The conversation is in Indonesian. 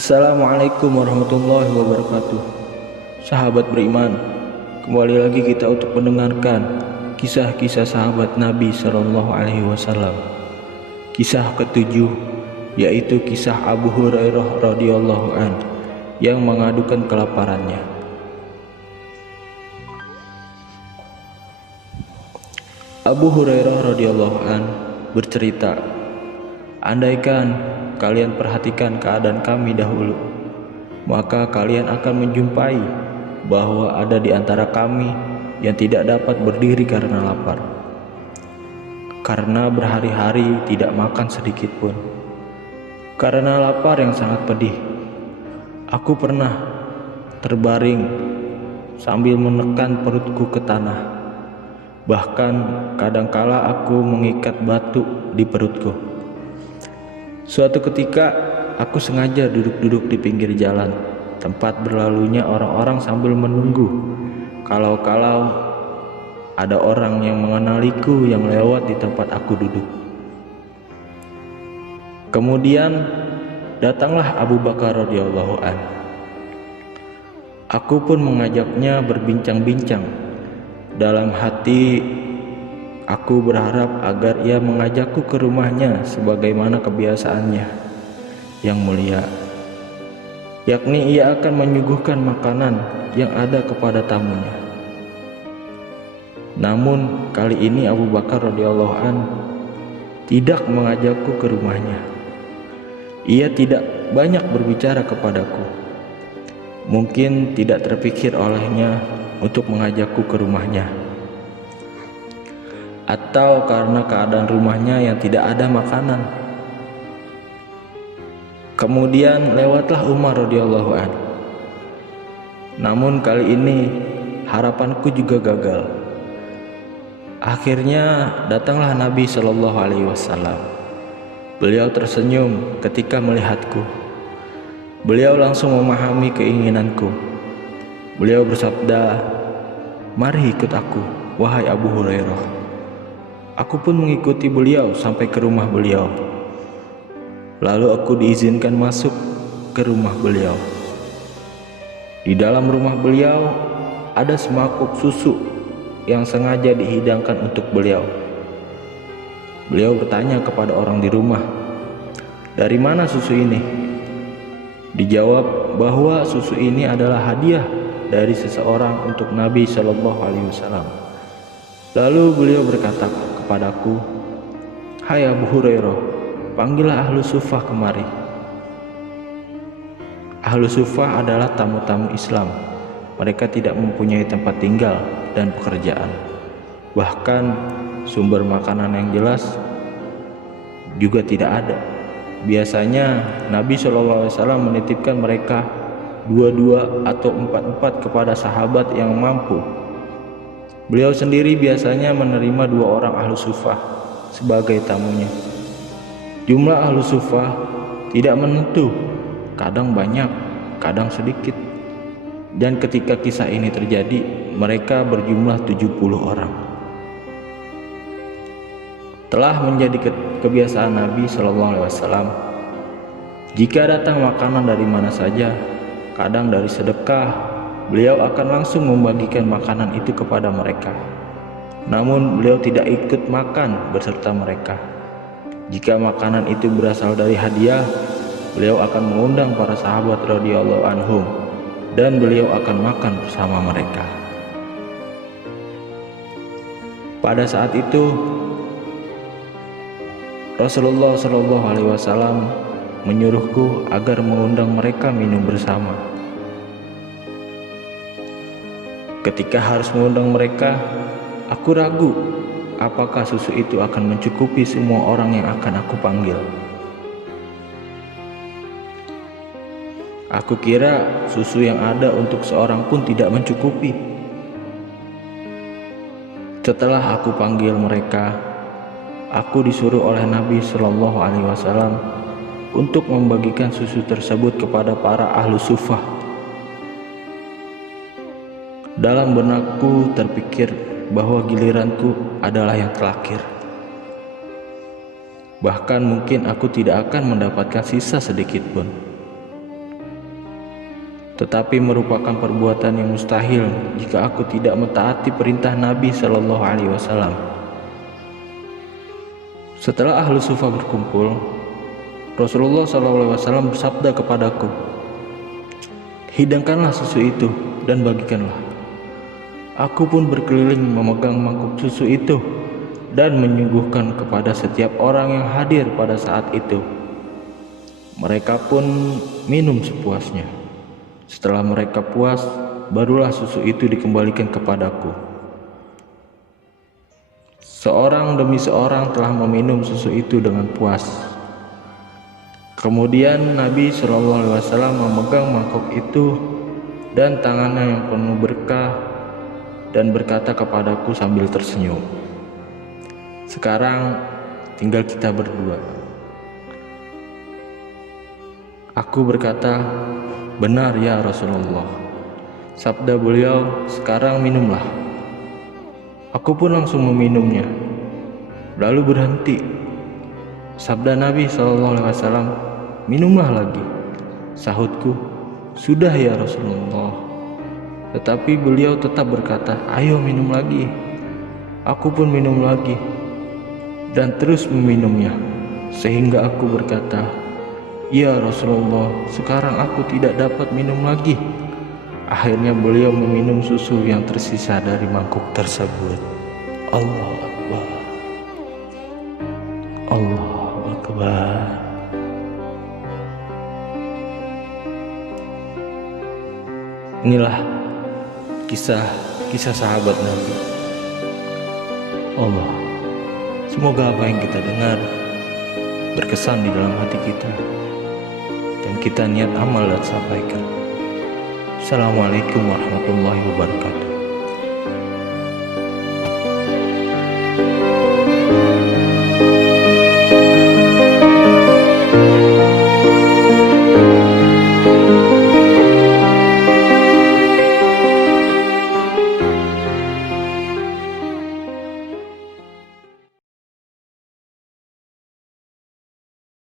Assalamualaikum warahmatullahi wabarakatuh. Sahabat beriman, kembali lagi kita untuk mendengarkan kisah-kisah sahabat Nabi Shallallahu Alaihi Wasallam. Kisah ketujuh yaitu kisah Abu Hurairah radhiyallahu an yang mengadukan kelaparannya. Abu Hurairah radhiyallahu an bercerita, andaikan kalian perhatikan keadaan kami dahulu, maka kalian akan menjumpai bahwa ada di antara kami yang tidak dapat berdiri karena lapar, karena berhari-hari tidak makan sedikit pun, karena lapar yang sangat pedih. Aku pernah terbaring sambil menekan perutku ke tanah, bahkan kadangkala aku mengikat batu di perutku. Suatu ketika aku sengaja duduk-duduk di pinggir jalan, tempat berlalunya orang-orang sambil menunggu kalau-kalau ada orang yang mengenaliku yang lewat di tempat aku duduk. Kemudian datanglah Abu Bakar radhiyallahu an. Aku pun mengajaknya berbincang-bincang. Dalam hati aku berharap agar ia mengajakku ke rumahnya sebagaimana kebiasaannya yang mulia, yakni ia akan menyuguhkan makanan yang ada kepada tamunya. Namun kali ini Abu Bakar radhiyallahu an tidak mengajakku ke rumahnya. Ia tidak banyak berbicara kepadaku. Mungkin tidak terpikir olehnya untuk mengajakku ke rumahnya, atau karena keadaan rumahnya yang tidak ada makanan. Kemudian lewatlah Umar radhiyallahu an. Namun kali ini harapanku juga gagal. Akhirnya datanglah Nabi Shallallahu Alaihi Wasallam. Beliau tersenyum ketika melihatku. Beliau langsung memahami keinginanku. Beliau bersabda, "Mari ikut aku, wahai Abu Hurairah." Aku pun mengikuti beliau sampai ke rumah beliau. Lalu aku diizinkan masuk ke rumah beliau. Di dalam rumah beliau ada semangkuk susu yang sengaja dihidangkan untuk beliau. Beliau bertanya kepada orang di rumah, "Dari mana susu ini?" Dijawab bahwa susu ini adalah hadiah dari seseorang untuk Nabi Shallallahu Alaihi Wasallam. Lalu beliau berkata kepadaku, "Hai Abu Hurairah, panggillah ahlu sufah kemari." Ahlu sufah adalah tamu-tamu Islam. Mereka tidak mempunyai tempat tinggal dan pekerjaan. Bahkan sumber makanan yang jelas juga tidak ada. Biasanya Nabi SAW menitipkan mereka dua-dua atau empat-empat kepada sahabat yang mampu. Beliau sendiri biasanya menerima 2 orang ahlu sufah sebagai tamunya. Jumlah ahlu sufah tidak menentu, kadang banyak, kadang sedikit. Dan ketika kisah ini terjadi, mereka berjumlah 70 orang. Telah menjadi kebiasaan Nabi SAW, jika datang makanan dari mana saja, kadang dari sedekah, beliau akan langsung membagikan makanan itu kepada mereka. Namun beliau tidak ikut makan beserta mereka. Jika makanan itu berasal dari hadiah, beliau akan mengundang para sahabat radhiyallahu anhum dan beliau akan makan bersama mereka. Pada saat itu Rasulullah Shallallahu Alaihi Wasallam menyuruhku agar mengundang mereka minum bersama. Ketika harus mengundang mereka, aku ragu apakah susu itu akan mencukupi semua orang yang akan aku panggil. Aku kira susu yang ada untuk seorang pun tidak mencukupi. Setelah aku panggil mereka, aku disuruh oleh Nabi Shallallahu Alaihi Wasallam untuk membagikan susu tersebut kepada para ahlu sufah. Dalam benakku terpikir bahwa giliranku adalah yang terakhir. Bahkan mungkin aku tidak akan mendapatkan sisa sedikit pun. tetapi merupakan perbuatan yang mustahil jika aku tidak mentaati perintah Nabi Shallallahu Alaihi Wasallam. Setelah ahlu sufa berkumpul, Rasulullah Shallallahu Alaihi Wasallam bersabda kepadaku, "Hidangkanlah susu itu dan bagikanlah." Aku pun berkeliling memegang mangkuk susu itu dan menyuguhkan kepada setiap orang yang hadir pada saat itu. Mereka pun minum sepuasnya. Setelah mereka puas, barulah susu itu dikembalikan kepadaku. Seorang demi seorang telah meminum susu itu dengan puas. Kemudian Nabi SAW memegang mangkok itu dan tangannya yang penuh berkah dan berkata kepadaku sambil tersenyum, "Sekarang tinggal kita berdua." Aku berkata, "Benar ya Rasulullah." Sabda beliau, "Sekarang minumlah." Aku pun langsung meminumnya, lalu berhenti. Sabda Nabi SAW, "Minumlah lagi." Sahutku, "Sudah ya Rasulullah." Tetapi beliau tetap berkata, "Ayo minum lagi." Aku pun minum lagi dan terus meminumnya, sehingga aku berkata, "Ya Rasulullah, sekarang aku tidak dapat minum lagi." Akhirnya beliau meminum susu yang tersisa dari mangkuk tersebut. Allahu Akbar. Allahu Akbar. Inilah kisah sahabat Nabi. Allah, semoga apa yang kita dengar berkesan di dalam hati kita dan kita niat amal dan sampaikan. Assalamualaikum warahmatullahi wabarakatuh.